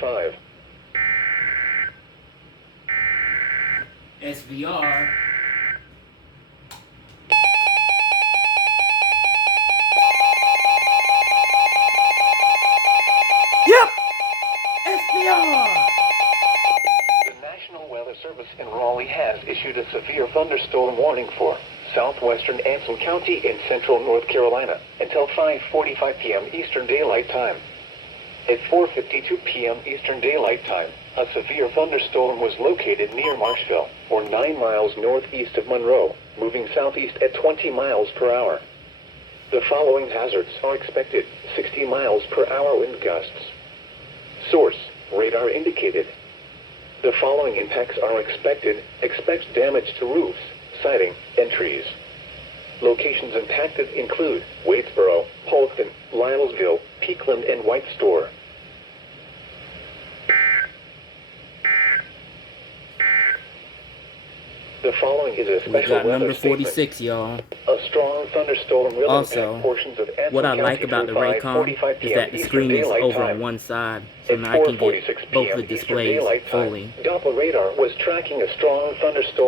5. SVR. Yep! SVR! The National Weather Service in Raleigh has issued a severe thunderstorm warning for southwestern Anson County in central North Carolina until 5:45 p.m. Eastern Daylight Time. At 4:52 p.m. Eastern Daylight Time, a severe thunderstorm was located near Marshville, or 9 miles northeast of Monroe, moving southeast at 20 miles per hour. The following hazards are expected: 60 miles per hour wind gusts. Source: radar indicated. The following impacts are expected: expect damage to roofs, siding, and trees. Locations impacted include Waitsboro, Polkton, Lylesville, Peakland, and White Store. The following is a We special got weather number statement. 46, y'all. A strong thunderstorm will Also, impact portions of Anson what I County like about the through Reecom 5:45 is p.m. that the Eastern screen is Daylight over Time. on one side, so At now I can 4:46 get both p.m. the Eastern displays Daylight Time, fully. Doppler radar was tracking a strong thunderstorm